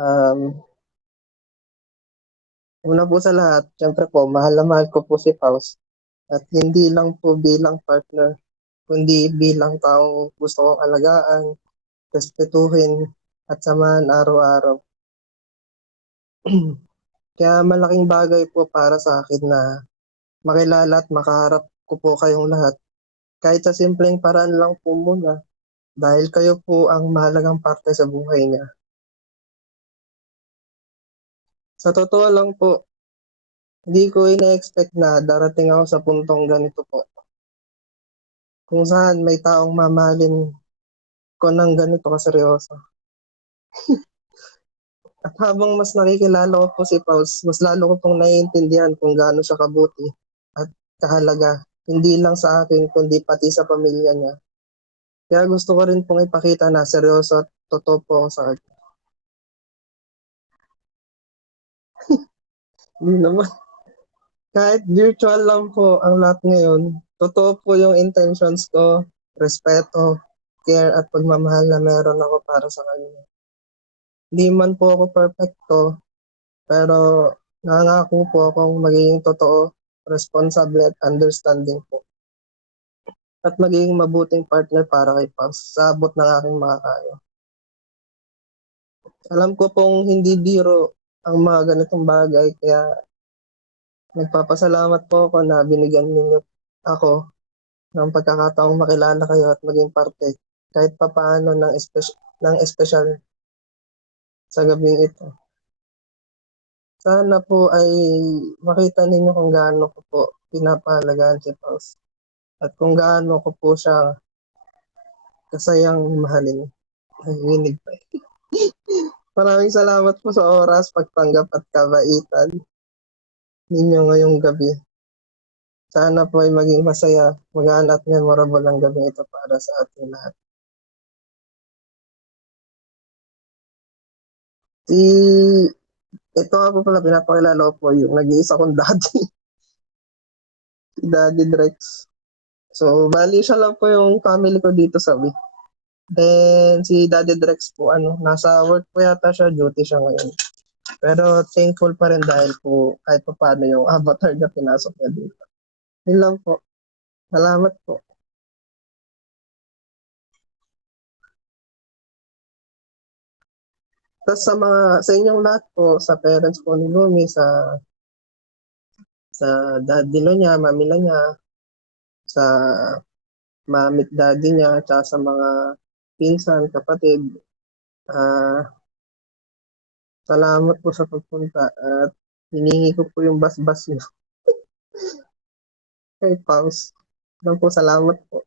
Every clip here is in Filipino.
Um, Una po sa lahat, siyempre po, mahal na mahal ko po si Paus. At hindi lang po bilang partner, kundi bilang taong gusto kong alagaan, respetuhin, at samahan araw-araw. Kaya malaking bagay po para sa akin na makilala at makaharap ko po kayong lahat. Kahit sa simpleng paraan lang po muna, dahil kayo po ang mahalagang parte sa buhay niya. Sa totoo lang po, hindi ko ina-expect na darating ako sa puntong ganito po. Kung saan may taong mamahalin ko ng ganito kaseryoso. At habang mas nakikilala ko po si Paus, mas lalo ko pong naiintindihan kung gaano siya kabuti at kahalaga, hindi lang sa akin kundi pati sa pamilya niya. Kaya gusto ko rin pong ipakita na seryoso at totoo po ako sa kanya. Hindi naman. Kahit virtual lang po ang lahat ngayon, totoo po yung intentions ko, respeto, care at pagmamahal na meron ako para sa kanya. Hindi man po ako perfecto, pero nangako po akong magiging totoo, responsable at understanding po. At magiging mabuting partner para kay Paz sa abot ng aking makakaya. Alam ko pong hindi biro ang mga ganitong bagay, kaya nagpapasalamat po ako na binigyan ninyo ako ng pagkakataong makilala kayo at maging parte kahit papaano ng espesyal sa gabing ito. Sana po ay makita ninyo kung gaano ko po pinapahalagaan si Paus at kung gaano ko po siya kasayang mahalin. Nanginginig pa. Maraming salamat po sa oras, pagtanggap at kabaitan ninyo ngayong gabi. Sana po ay maging masaya, magaan at memorable ang gabi ito para sa ating lahat. Si ito nga po pala pinapakilala ko po yung nag-iisa kong daddy, si Daddy Drex. So, bali siya lang po yung family ko dito sa Wii. Then, si Daddy Drex po, nasa work po yata siya, duty siya ngayon. Pero thankful pa rin dahil po kahit pa paano yung avatar na pinasok niya dito. Yun lang po. Salamat po. Tapos sa inyong lahat po, sa parents po ni Lumi, sa daddy lo niya, mami lo niya, sa mamit daddy niya, tsaka sa mga pinsan, kapatid, ah salamat po sa pagpunta at hiningi ko po yung basbas niyo kay Pams. Lang po, salamat po.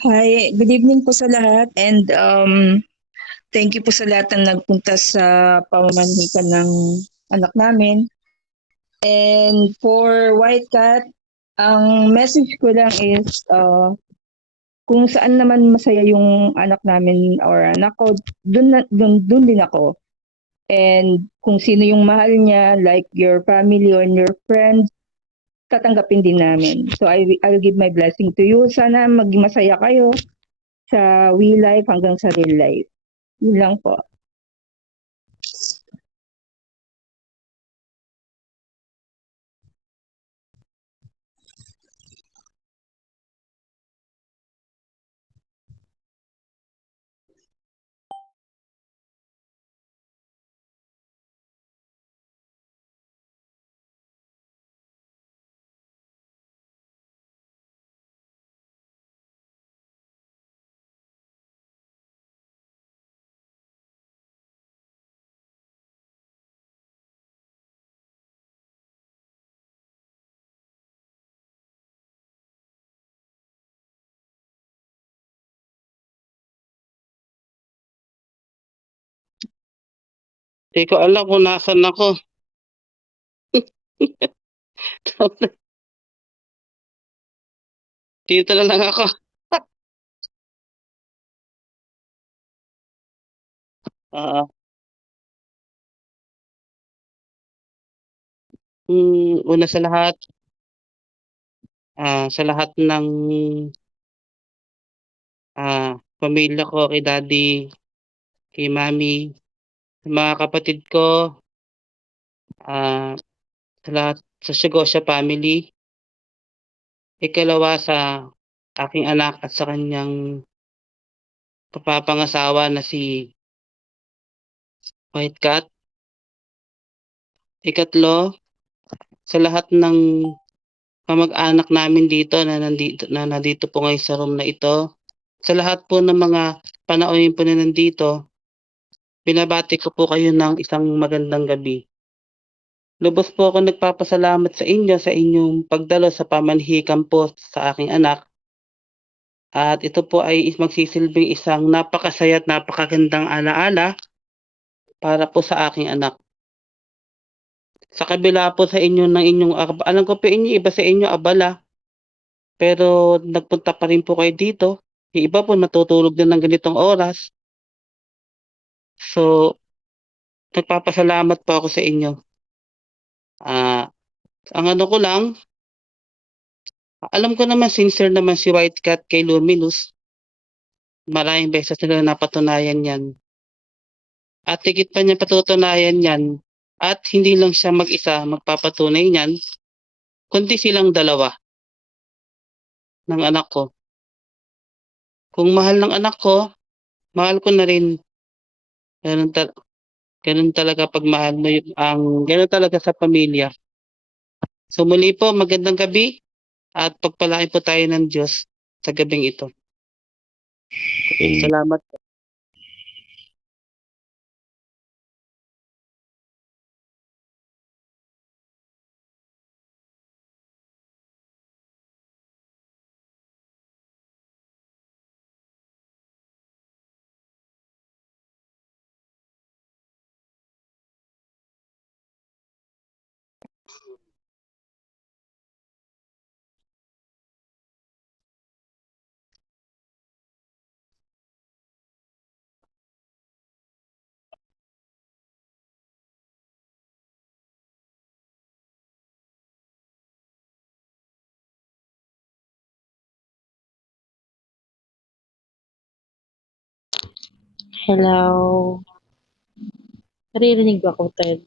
Hi, good evening po sa lahat and thank you po sa lahat na nagpunta sa pamamanikan ng anak namin. And for White Cat, ang message ko lang is kung saan naman masaya yung anak namin or anak ko, dun din ako. And kung sino yung mahal niya, like your family or your friends, tatanggapin din namin. So I'll give my blessing to you. Sana maging masaya kayo sa we life hanggang sa real life. Yun lang po. Di ko alam kung nasan ako. Dito na lang ako. Ah, una sa lahat ng pamilya ko, kay daddy, kay mami, sa mga kapatid ko, ah, sa lahat sa Siagosha family. Ikalawa sa aking anak at sa kanyang kapapangasawa na si White Cat. Ikatlo, sa lahat ng kamag-anak namin dito na nandito po ngayon sa room na ito. Sa lahat po ng mga panauhin po na nandito, binabati ko po kayo ng isang magandang gabi. Lubos po ako nagpapasalamat sa inyo sa inyong pagdalo sa pamanhikan po sa aking anak. At ito po ay magsisilbing isang napakasaya at napakagandang alaala para po sa aking anak. Sa kabila po sa inyo ng inyong alam ko po inyo iba sa inyo abala, pero nagpunta pa rin po kayo dito. Yung iba po natutulog din ng ganitong oras. So, nagpapasalamat po ako sa inyo. Ang ano ko lang, alam ko naman sincere naman si White Cat kay Luminous. Maraming beses nila napatunayan yan. At higit pa niya patutunayan yan. At hindi lang siya mag-isa magpapatunay niyan, kundi silang dalawa ng anak ko. Kung mahal ng anak ko, mahal ko na rin. Ganun, ganun talaga pag mahal mo ganun talaga sa pamilya. So muli po, magandang gabi at pagpalain po tayo ng Diyos sa gabing ito. Salamat. Hello. Naririnig ba ako, Ted?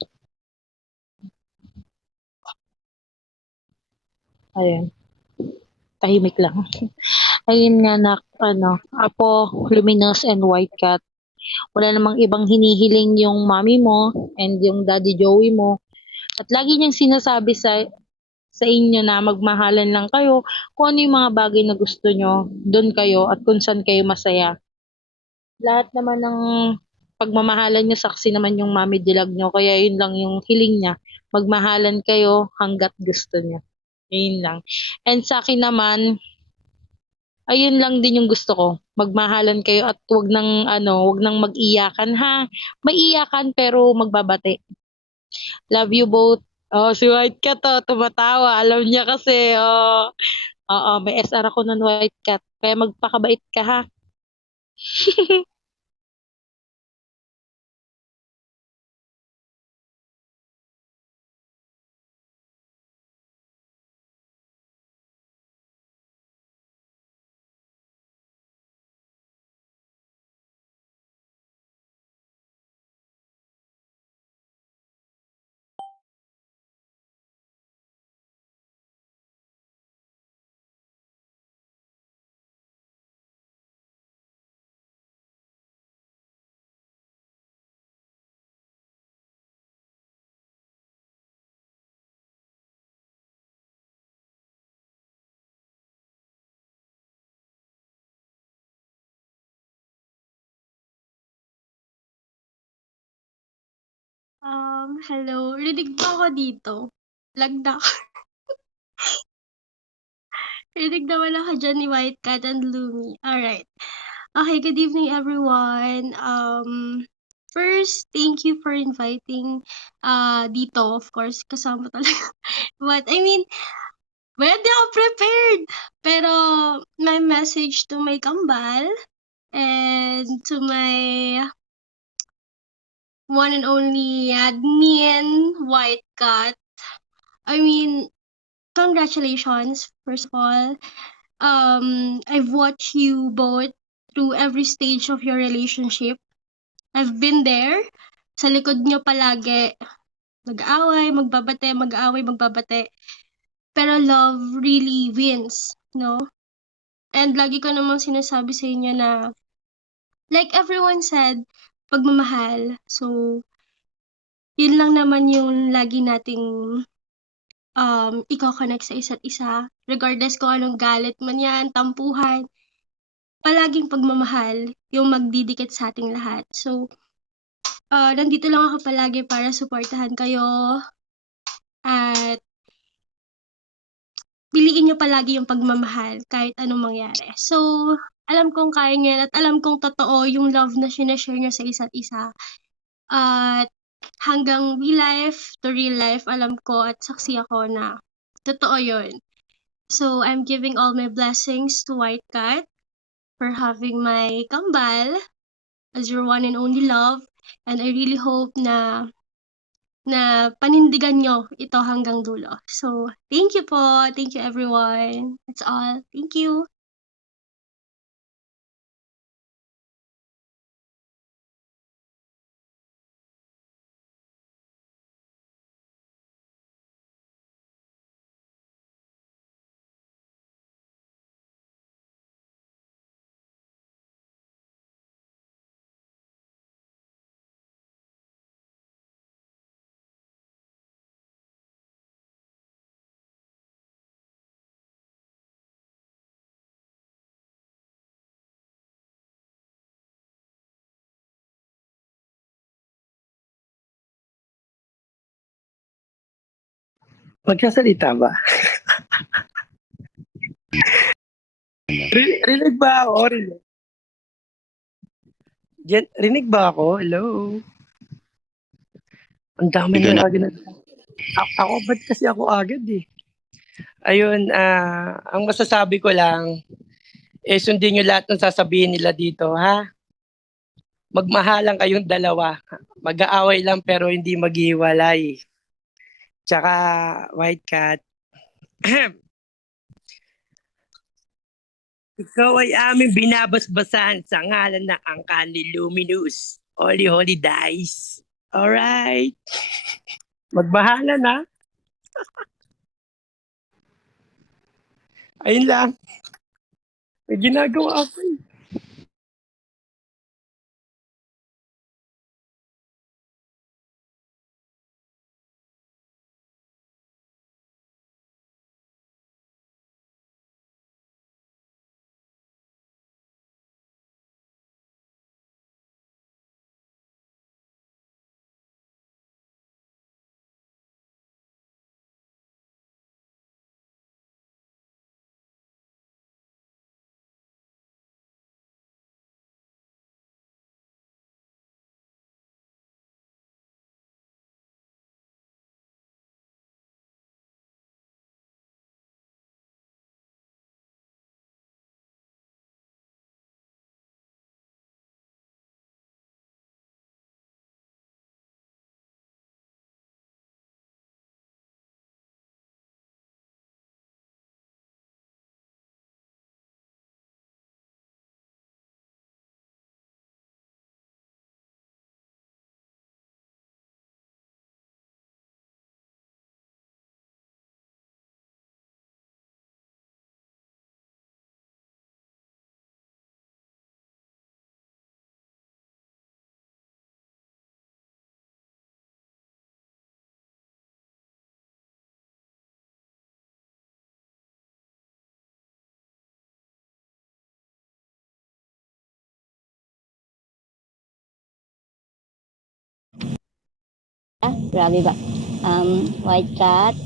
Ayun, tahimik lang. Ayun nga Apo, Luminous and White Cat. Wala namang ibang hinihiling yung mami mo and yung daddy Joey mo. At lagi niyang sinasabi sa inyo na magmahalan lang kayo. Kung ano yung mga bagay na gusto nyo, doon kayo at kung saan kayo masaya. Lahat naman ng pagmamahalan niyo, saksi naman yung mami dilag nyo. Kaya yun lang yung hiling niya. Magmahalan kayo hanggat gusto niya. Ayun lang. And sa'kin naman, ayun lang din yung gusto ko, magmahalan kayo at wag nang mag-iyakan ha. May iyakan pero magbabati. Love you both. Oh, si White Cat tumatawa. Alam niya kasi, oo, may SR ako ng White Cat. Kaya magpakabait ka ha. Hello. Rinig ba ako dito? Lagda ako. Rinig naman ako dyan ni White Cat and Lumi. Alright. Okay, good evening everyone. First, thank you for inviting dito, of course, kasama talaga. But I mean, hindi ako prepared. Pero my message to my kambal and to my one and only admin, White Cat. I mean, congratulations, first of all. I've watched you both through every stage of your relationship. I've been there. Sa likod nyo palagi. Mag-aaway, magbabate, mag-aaway, magbabate. Pero love really wins, no? And lagi ko namang sinasabi sa inyo na, like everyone said, pagmamahal. So, yun lang naman yung lagi nating iko-connect sa isa't isa. Regardless kung anong galit man yan, tampuhan, palaging pagmamahal yung magdidikit sa ating lahat. So, nandito lang ako palagi para suportahan kayo at piliin niyo palagi yung pagmamahal kahit anong mangyari. So, alam kong kaya niyo yan at alam kong totoo yung love na sinashare niyo sa isa't isa. At hanggang real life to real life, alam ko at saksi ako na totoo yun. So, I'm giving all my blessings to White Cat for having my kambal as your one and only love. And I really hope na panindigan nyo ito hanggang dulo. So, thank you po. Thank you everyone. That's all. Thank you. Magsasalita ba? Rinig ba ako? Rinig ba ako? Hello? Ang dami Hindi na agad. Ako, ba't kasi ako agad eh? Ayun, ang masasabi ko lang, sundin nyo lahat ng sasabihin nila dito, ha? Magmahalan kayong dalawa. Mag-aaway lang pero hindi maghiwalay. Tsaka, White Cat, ikaw ay aming binabasbasan sa ngalan ng angkan ni Luminous. Holy dice. Alright. Magbahala na. Ayun lang. May ginagawa ako eh. Grabe ba? White Cat,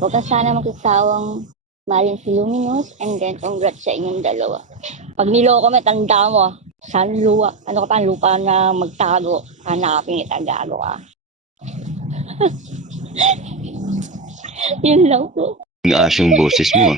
huwag ka sana magsasawang mahalin si Luminous, and then congrats sa inyong dalawa. Pag niloko mo, tanda mo, saan lupa, ano ka pa, lupa na magtago, hanapin itagago ka. Yun lang po. Ang asyong boses mo.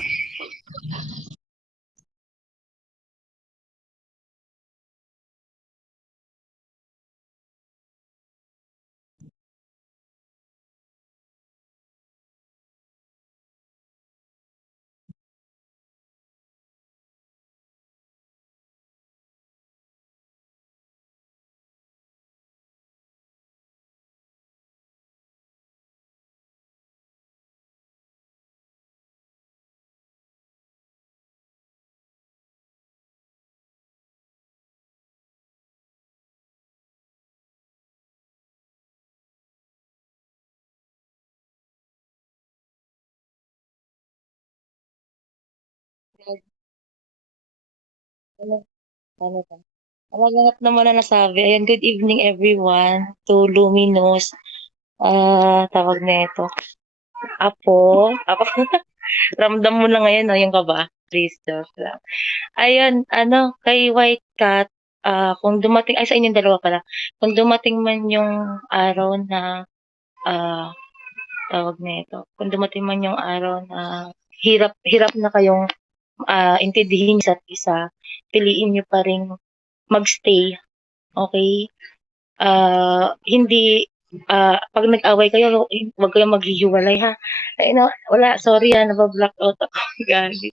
Ano ba? Lahat naman na nasabi. Ayan, good evening everyone to Luminous. Tawag nito. Apo. Ramdam mo na ngayon, no, yung kaba. Please, joke lang. Ayun, kay White Cat, kung dumating, ay sa inyong dalawa pala, kung dumating man yung araw na, tawag nito, kung dumating man yung araw na hirap na kayong intindihin isa't isa, piliin nyo pa rin magstay, okay? Hindi, pag nag-away kayo, huwag kayong maghihiwalay ha. Ay, no, wala, sorry ha, nabablock out ako. Gagi.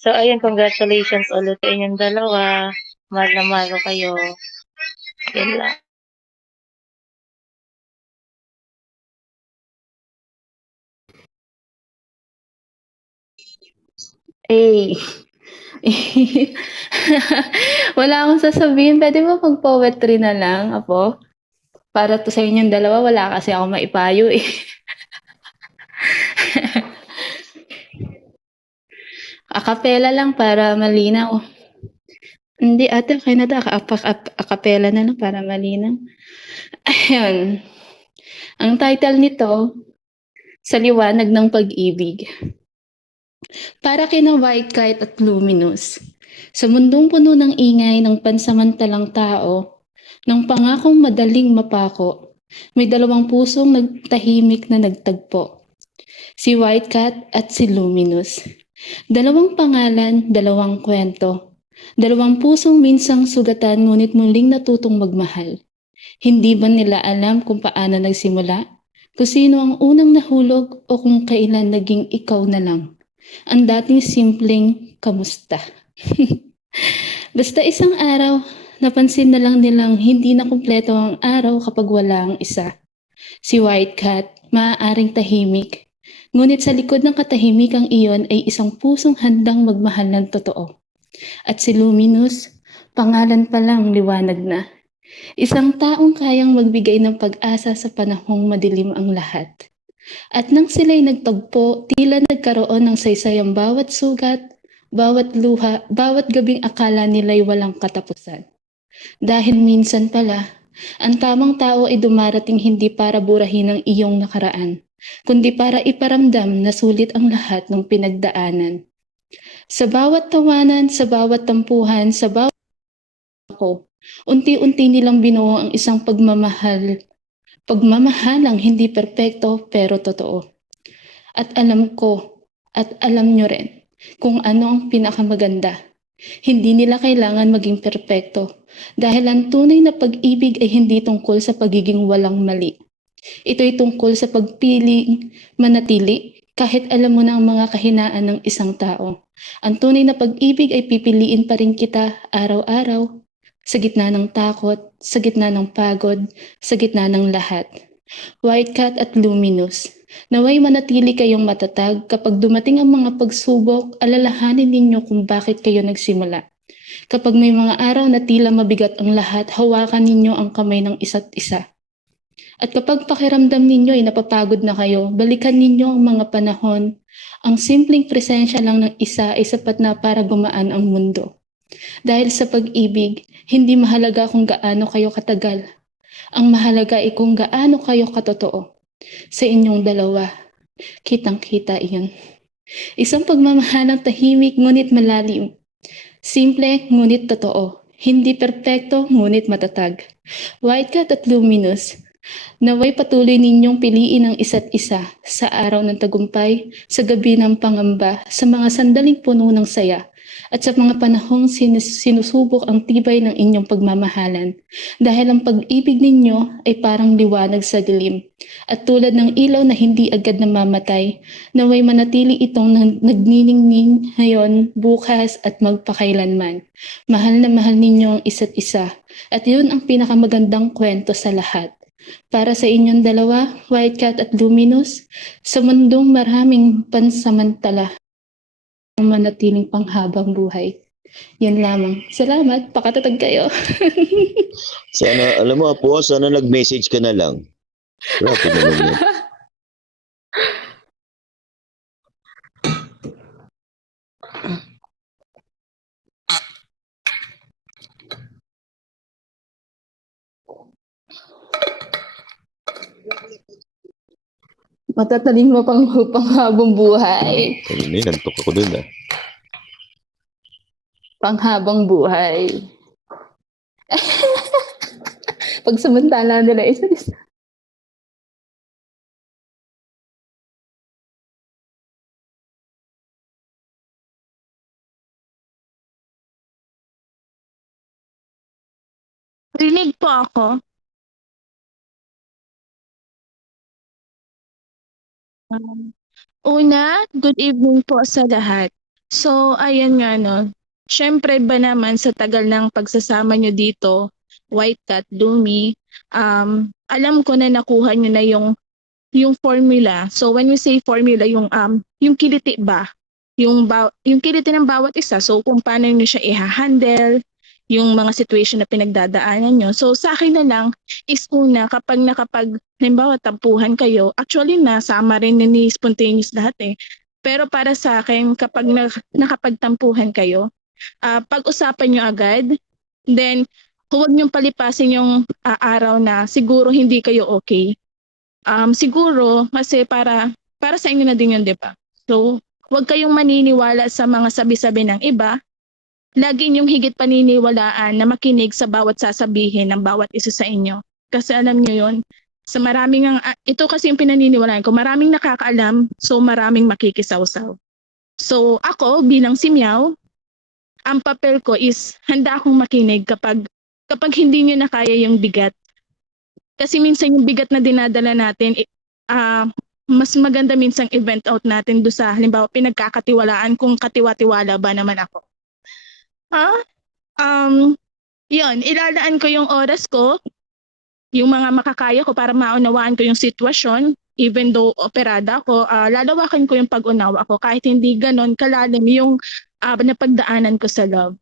So, ayun, congratulations ulit sa inyong dalawa. Mahal na mahal ko kayo. Yan lang. Eh, wala akong sasabihin. Pwede ba mag-poetry na lang, Apo? Para to sa inyong dalawa, wala kasi ako maipayo eh. Akapela lang para malinaw. Hindi, ate, okay na daw. Akapela na lang para malinaw. Ayun. Ang title nito, Sa Liwanag ng Pag-ibig. Para kina White Kite at Luminous, sa mundong puno ng ingay ng pansamantalang tao, ng pangakong madaling mapako, may dalawang pusong nagtahimik na nagtagpo. Si White Cat at si Luminous. Dalawang pangalan, dalawang kwento. Dalawang pusong minsang sugatan ngunit muling natutong magmahal. Hindi ba nila alam kung paano nagsimula? Kung sino ang unang nahulog o kung kailan naging ikaw na lang? Ang dating simpleng kamusta. Basta isang araw, napansin na lang nilang hindi na kumpleto ang araw kapag wala ang isa. Si White Cat, maaaring tahimik. Ngunit sa likod ng katahimikang iyon ay isang pusong handang magmahal ng totoo. At si Luminous, pangalan pa lang liwanag na. Isang taong kayang magbigay ng pag-asa sa panahong madilim ang lahat. At nang sila'y nagtagpo, tila nagkaroon ng saysay ang bawat sugat, bawat luha, bawat gabing akala nila'y walang katapusan. Dahil minsan pala, ang tamang tao ay dumarating hindi para burahin ang iyong nakaraan, kundi para iparamdam na sulit ang lahat ng pinagdaanan. Sa bawat tawanan, sa bawat tampuhan, sa bawat ako, unti-unti nilang binuo ang isang pagmamahalang hindi perpekto pero totoo. At alam ko, at alam nyo rin, kung ano ang pinakamaganda. Hindi nila kailangan maging perpekto dahil ang tunay na pag-ibig ay hindi tungkol sa pagiging walang mali. Ito'y tungkol sa pagpiling manatili kahit alam mo na ang mga kahinaan ng isang tao. Ang tunay na pag-ibig ay pipiliin pa rin kita araw-araw, sa gitna ng takot, sa gitna ng pagod, sa gitna ng lahat. White Cat at Luminous, naway manatili kayong matatag kapag dumating ang mga pagsubok, alalahanin ninyo kung bakit kayo nagsimula. Kapag may mga araw na tila mabigat ang lahat, hawakan ninyo ang kamay ng isa't isa. At kapag pakiramdam ninyo ay napapagod na kayo, balikan ninyo ang mga panahon. Ang simpleng presensya lang ng isa ay sapat na para gumaan ang mundo. Dahil sa pag-ibig, hindi mahalaga kung gaano kayo katagal. Ang mahalaga ay kung gaano kayo katotoo sa inyong dalawa. Kitang-kita iyon. Isang pagmamahalang tahimik ngunit malalim. Simple ngunit totoo. Hindi perpekto ngunit matatag. White Cat at Luminous, naway patuloy ninyong piliin ang isa't isa sa araw ng tagumpay, sa gabi ng pangamba, sa mga sandaling puno ng saya, at sa mga panahong sinusubok ang tibay ng inyong pagmamahalan. Dahil ang pag-ibig ninyo ay parang liwanag sa dilim. At tulad ng ilaw na hindi agad namamatay, naway manatili itong nagniningning ngayon, bukas at magpakailanman. Mahal na mahal ninyo ang isa't isa. At yun ang pinakamagandang kwento sa lahat. Para sa inyong dalawa, White Cat at Luminous, sa mundong maraming pansamantala ang manatiling panghabang buhay. Yan lamang. Salamat. Pakatatag kayo. Sana, alam mo, Apo, sana nag-message ka na lang. Grabe naman yun. Matatalim mo panghabang buhay. Kanina, nantok ako dun ah. Panghabang buhay. Pagsamantala nila isa't isa. Rinig po ako. Una, good evening po sa lahat. So, ayan nga no. Siyempre ba naman sa tagal ng pagsasama nyo dito, White Cat, Lumi, alam ko na nakuha nyo na yung formula. So when we say formula, yung kiliti ba? Yung kiliti ng bawat isa. So kung paano nyo siya i-handle, yung mga situation na pinagdadaanan nyo. So sa akin na lang is una, kapag halimbawa tampuhan kayo, actually nasama rin ni spontaneous lahat eh. Pero para sa akin, kapag nakapagtampuhan kayo, pag-usapan nyo agad, then huwag niyong palipasin yung araw na siguro hindi kayo okay. Siguro kasi para sa inyo na din yun, di ba? So, huwag kayong maniniwala sa mga sabi-sabi ng iba. Lagi niyong higit paniniwalaan na makinig sa bawat sasabihin ng bawat isa sa inyo. Kasi alam niyo yun, sa maraming ito kasi yung pinaniniwalaan ko, maraming nakakaalam, so maraming makikisawsaw. So, ako bilang si Meow, ang papel ko is handa akong makinig kapag hindi niyo na kaya yung bigat. Kasi minsan yung bigat na dinadala natin, mas maganda minsang event out natin do sa halimbawa pinagkakatiwalaan kung katiwa-tiwala ba naman ako. Yun, ilalaan ko yung oras ko, yung mga makakaya ko para maunawaan ko yung sitwasyon, even though operada ako, lalawakan ko yung pag-unawa ko kahit hindi ganon kalalim yung napagdaanan ko sa love.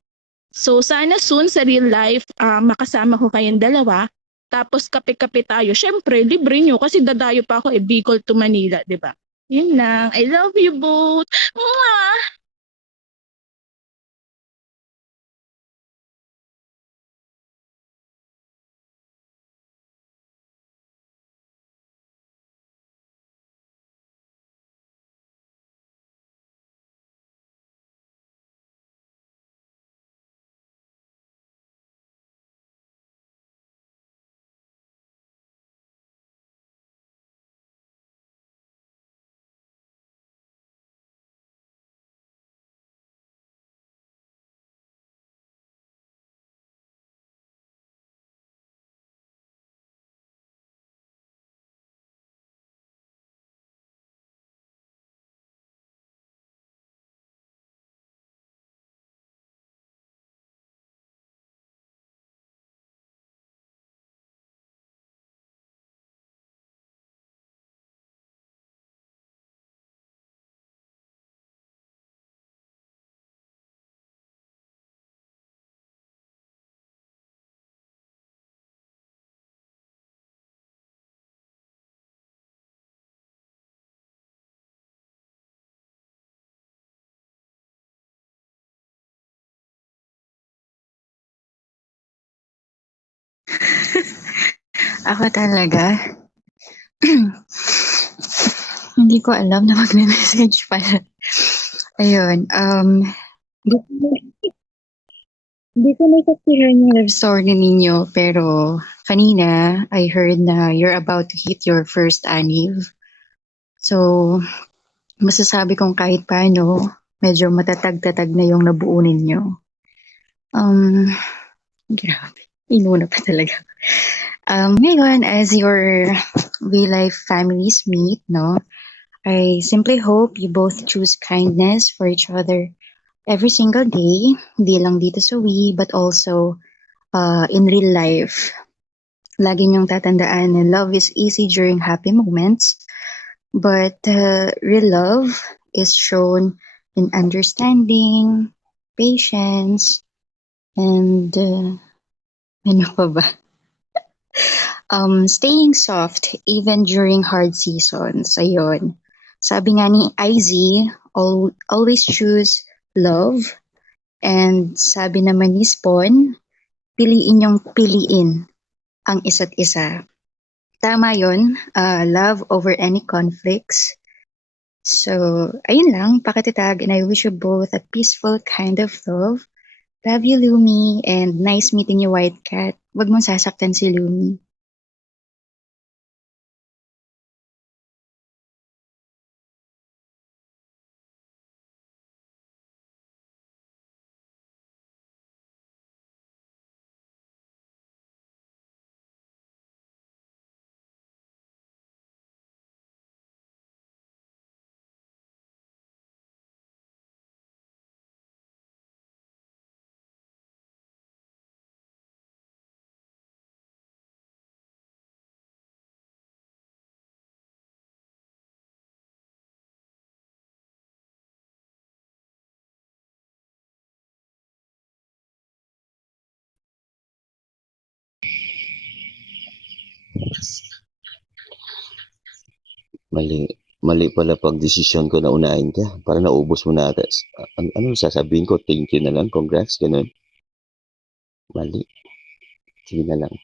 So sana soon sa real life, makasama ko kayong dalawa. Tapos kape-kape tayo. Syempre, libre nyo kasi dadayo pa ako Bicol to Manila, di ba? Yun lang. I love you both. Mwah! Ako talaga, hindi ko alam na magme-message pala. Ayun, hindi ko hindi ko naisasihan yung love story ninyo, pero kanina I heard na you're about to hit your first anniv. So, masasabi kong kahit paano, medyo matatag-tatag na yung nabuo ninyo. Grabe, inuna pa talaga. Ngayon, as your real life families meet, no, I simply hope you both choose kindness for each other every single day, hindi lang dito sa we, but also in real life. Lagi niyong tatandaan na love is easy during happy moments, but real love is shown in understanding, patience, and ano pa ba? Staying soft even during hard seasons. Ayun. Sabi nga ni IZ, always choose love. And sabi naman ni Spawn, piliin yung piliin ang isa't isa. Tama yun, love over any conflicts. So, ayun lang, pakatitag, and I wish you both a peaceful kind of love. Love you, Lumi, and nice meeting you, White Cat. Wag mong sasaktan si Lumi. Mali pala pagdesisyon ko na unahin ka. Para naubos mo na ata. Ano sasabihin ko? Thank you na lang. Congrats. Ganun. Mali. Sige na lang.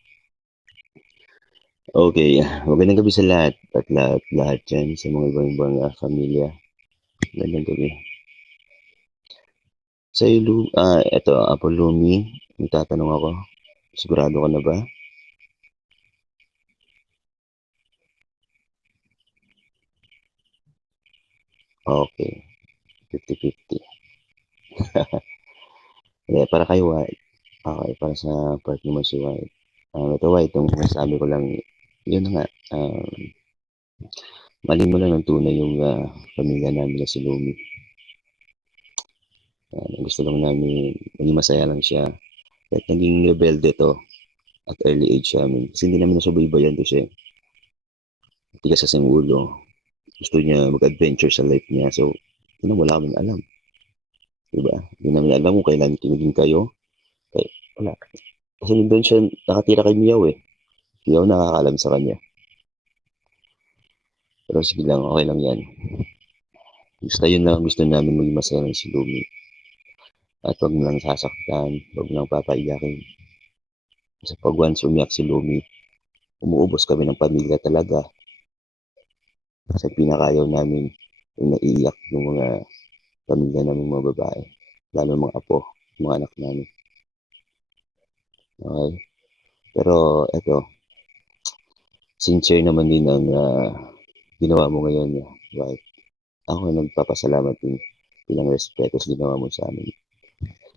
Okay. Magandang gabi sa lahat. At lahat dyan sa mga ibang pamilya. Magandang gabi. Sa'yo, eto, Apo Lumi. May tatanong ako. Sigurado ka na ba? Okay. 50-50. Yeah, para kay White. Okay, para sa part naman si White. Ito White, yung masasabi ko lang, yun na nga. Mali mo lang ng tunay yung pamilya namin na si Lumi. Gusto lang namin, maging masaya lang siya. Kahit naging rebelde to at early age siya. Kasi hindi namin nasubaybayan to siya. Tigas sa ulo. Gusto niya mag-adventure sa life niya. So, yun ang wala kaming alam. Diba? Hindi namin alam kung kailan kinigin kayo. Kaya, wala. Kasi doon siya nakatira kay Miyaw eh. Miyaw nakakalam sa kanya. Pero sige lang, okay lang yan. Gusto yun lang, gusto namin maging masaya ng si Lumi. At huwag mo lang sasaktan, huwag mo lang papaiyakin. Kasi pag once umiyak si Lumi, umuubos kami ng pamilya talaga. Kasi pinakayaw namin yung naiiyak ng mga pamilya namin mga babae. Lalo mga apo, mga anak namin. Okay? Pero eto, sincere naman din ang ginawa mo ngayon. Right? Ako nagpapasalamat din bilang respeto sa ginawa mo sa amin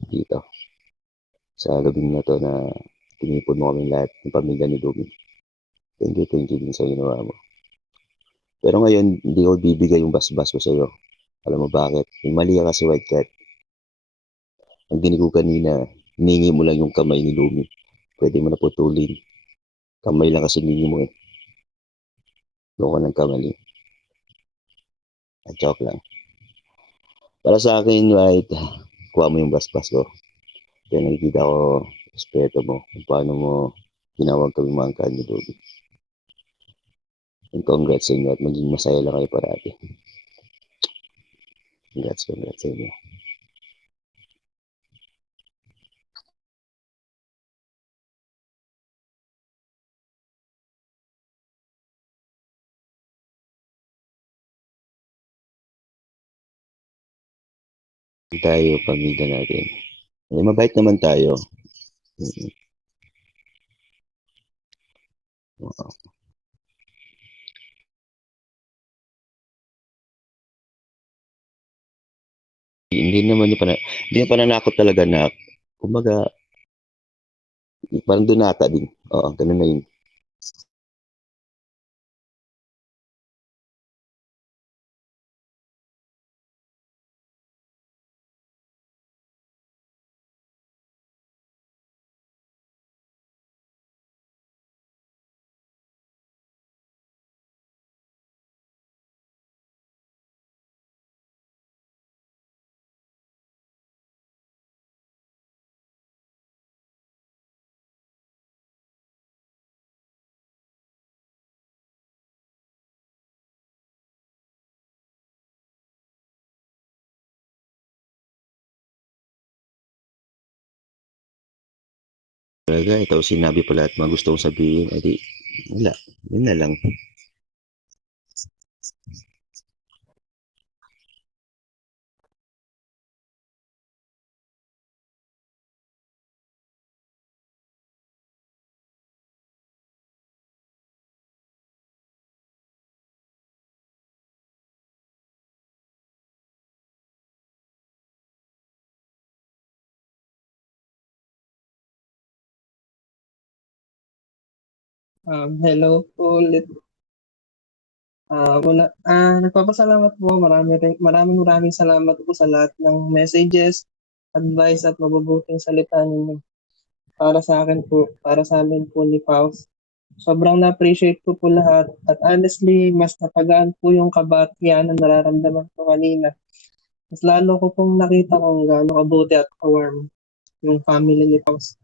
dito. Sa gabing na to na tinipon mo kami lahat ng pamilya ni Lumi. Thank you din sa ginawa mo. Pero ngayon, hindi ko bibigay yung basbas ko sa'yo. Alam mo bakit? May mali ka kasi White Cat. Ang dinig ko kanina, hiningi mo lang yung kamay ni Lumi. Pwede mo na putulin. Kamay lang kasi hiningi mo eh. Doon ka ng kamali. At joke lang. Para sa akin, White, kuha mo yung basbas ko. Kaya nakikita ko, respeto mo, kung paano mo ginawag kami mga angkan ni Lumi. And congrats sa inyo at maging masaya lang kayo parati. Congrats sa inyo. tayo, pamilya natin. Eh, mabait naman tayo. Mm. Oo. Hindi naman yung hindi yung pananakot talaga na, kumbaga, parang dunata din. Oo, ganun na yun. Talaga, ikaw sinabi pa lahat mga gusto kong sabihin, edi, wala. Yun na lang. Hello po ulit. Nagpapasalamat po. Maraming salamat po sa lahat ng messages, advice at mabubuting salita ninyo. Para sa akin po, para sa amin po ni Paus. Sobrang na-appreciate ko po lahat. At honestly, mas napagaan po yung kabatian na nararamdaman ko kanina. Mas lalo ko pong nakita kung gaano kabuti at ka-warm yung family ni Paus.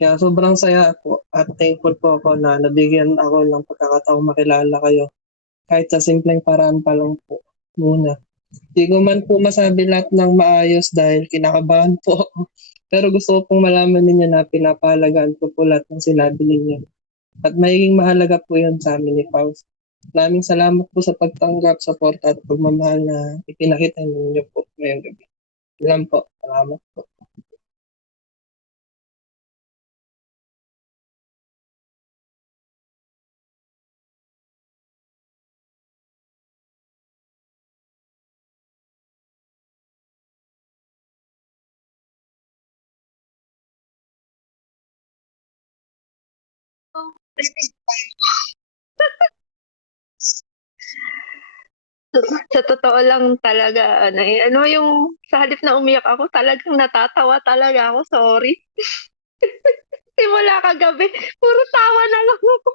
Kaya sobrang saya po at thankful po ako na nabigyan ako ng pagkakataong makilala kayo. Kahit sa simpleng paraan pa lang po muna. Di ko man po masabi lahat ng maayos dahil kinakabahan po ako. Pero gusto ko pong malaman ninyo na pinapahalagaan ko po lahat ng sinabi ninyo. At magiging mahalaga po yun sa amin ni Paus. Maraming salamat po sa pagtanggap, suporta at pagmamahal na ipinakita ninyo po ngayong gabi. Ilan po. Salamat po. Sa totoo lang talaga, yung sa halip na umiyak ako, talagang natatawa talaga ako, sorry. Simula kagabi, puro tawa na lang ako.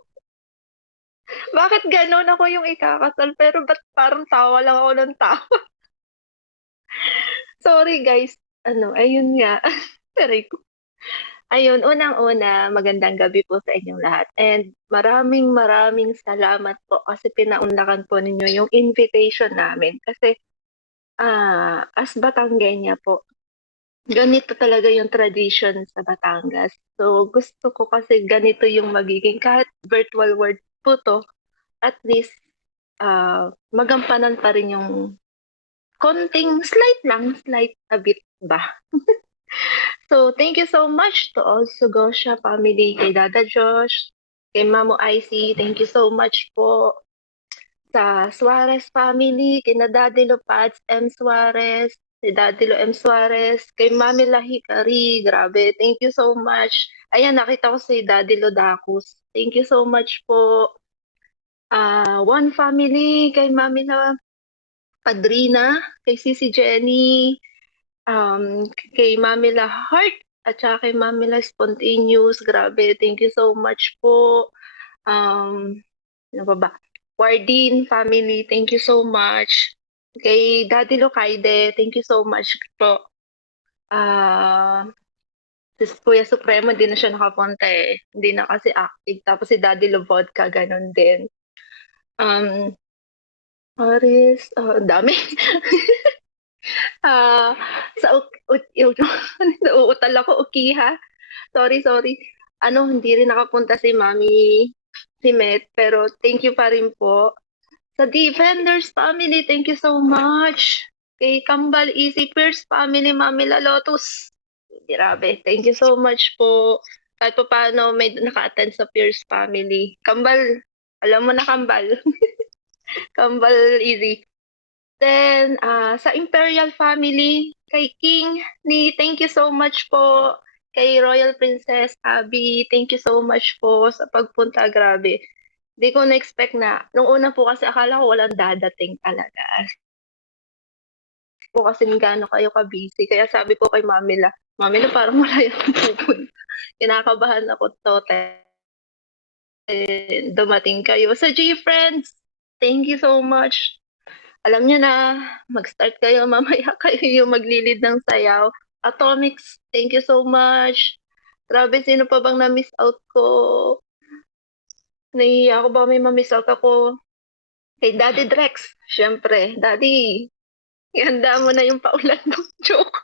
Bakit gano'n ako yung ikakasal, pero ba't parang tawa lang ako ng tawa? Sorry guys, ayun nga, aray ko. Ayun, unang-una, magandang gabi po sa inyong lahat. And maraming salamat po kasi pinaunlakan po ninyo yung invitation namin. Kasi as Batangueña po, ganito talaga yung tradition sa Batangas. So gusto ko kasi ganito yung magiging kahit virtual world po to, at least magampanan pa rin yung konting slight a bit ba. So thank you so much to all Sugosha family, kay Dada Josh, kay Mamo IC, thank you so much po. Sa Suarez family, kina Daddy Lopats M. Suarez, si Daddy Lo M. Suarez, kay Mami Lahikari, grabe, thank you so much. Ayan, nakita ko si Daddy Lo Dacus. Thank you so much po. One family, kay Mami na Padrina, kay Sisi Jenny, kay Mami La Heart, at saka kay Mami La Spontaneous, grabe, thank you so much po. Ano ba ba? Wardin family, thank you so much. Kay Daddy Locaide, thank you so much po. Si Kuya Supremo, hindi na siya nakapunta eh. Hindi na kasi active. Tapos si Daddy Lovodka, ganun din. Aris, ang dami. Sa nauutal ako, Ukiha. Sorry. Hindi rin nakapunta si Mami, si Met, pero thank you pa rin po. Sa Defenders family, thank you so much. kay Kambal Easy Pierce Family, Mamila Lotus. Grabe, thank you so much po. Kahit pa paano may naka-attend sa Pierce Family. Kambal, alam mo na Kambal. Kambal Easy. Then, sa Imperial Family, kay King ni, thank you so much po. Kay Royal Princess Abby, thank you so much po sa pagpunta. Grabe. Hindi ko na-expect na. Nung una po kasi akala ko walang dadating talaga. Po kasi gaano kayo ka-busy. Kaya sabi ko kay Mamila, Mamila parang wala yung pupunta. Kinakabahan ako total. Dumating kayo. Sa G-Friends, thank you so much. Alam niyo na, mag-start kayo. Mamaya kayo yung maglilid ng sayaw. Atomics, thank you so much. Grabe, sino pa bang na-miss out ko? Nahihiya ako ba may ma-miss out ako? Kay Daddy Drex, syempre. Daddy, ihanda mo na yung paulan mo. Joke.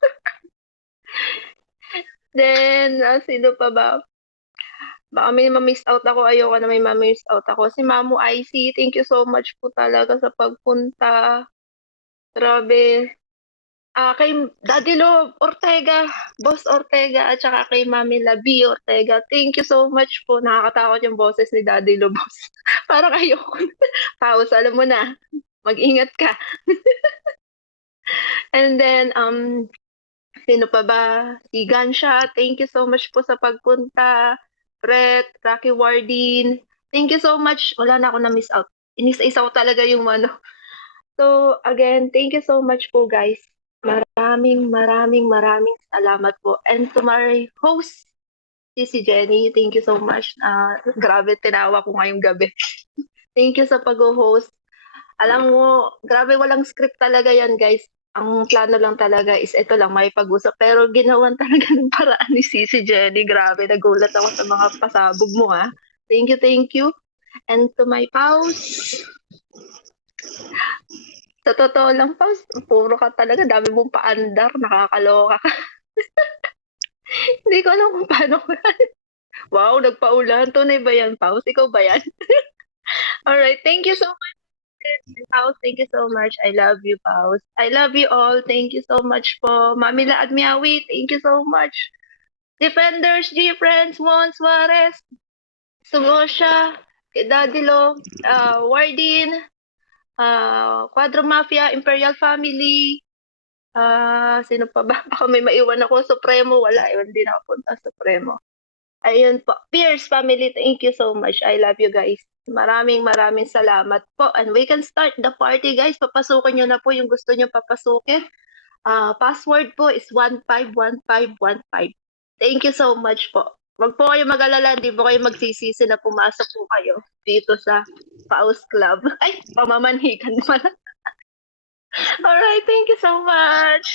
Then, sino pa ba? Baka may ma-miss out ako. Ayoko na may ma-miss out ako. Si Mamu IC, thank you so much po talaga sa pagpunta. Grabe. Kay Daddy Lo Ortega, Boss Ortega, at saka kay Mami Labi Ortega. Thank you so much po. Nakakatakot yung boses ni Daddy Lo, Boss. Parang ayoko. Pause, alam mo na. Mag-ingat ka. And then, sino pa ba? Si Gansha, thank you so much po sa pagpunta. Brett, Rocky Wardin, thank you so much. Wala na ako na-miss out. Inis-isa ko talaga yung ano. So, again, thank you so much po, guys. Maraming salamat po. And to my host, si Jenny, thank you so much. Grabe, tinawa ko ngayong gabi. Thank you sa pag-host. Alam mo, grabe walang script talaga yan, guys. Ang plano lang talaga is ito lang, may pag-usap. Pero ginawan talaga ng paraan ni Sisi Jenny. Grabe, nagulat ako sa mga pasabog mo, ha. Thank you. And to my pals, sa totoo lang, pals, puro ka talaga. Dami mong paandar, nakakaloka ka. Hindi ko alam kung paano. Wow, nagpaulan. Tunay ba yan, Paus? Ikaw ba yan? Alright, thank you so much, Paus. Thank you so much. I love you, Paus. I love you all. Thank you so much po. Mamila at Miawi, thank you so much. Defenders, G-Friends, Juan Suarez, Sugosha, Daddy Lo, Wardin, Quadro Mafia, Imperial Family, sino pa ba? Baka may maiwan ako. Supremo, wala. Hindi na ako punta Supremo. Ayun po. Pierce Family, thank you so much. I love you guys. Maraming salamat po. And we can start the party, guys. Papasukin nyo na po yung gusto nyo papasukin. Password po is 151515. Thank you so much po. Wag po kayo mag-alala, hindi po kayo magsisisi na pumasok po kayo dito sa Paus Club. Ay, pamamanhikan pala. Alright, thank you so much.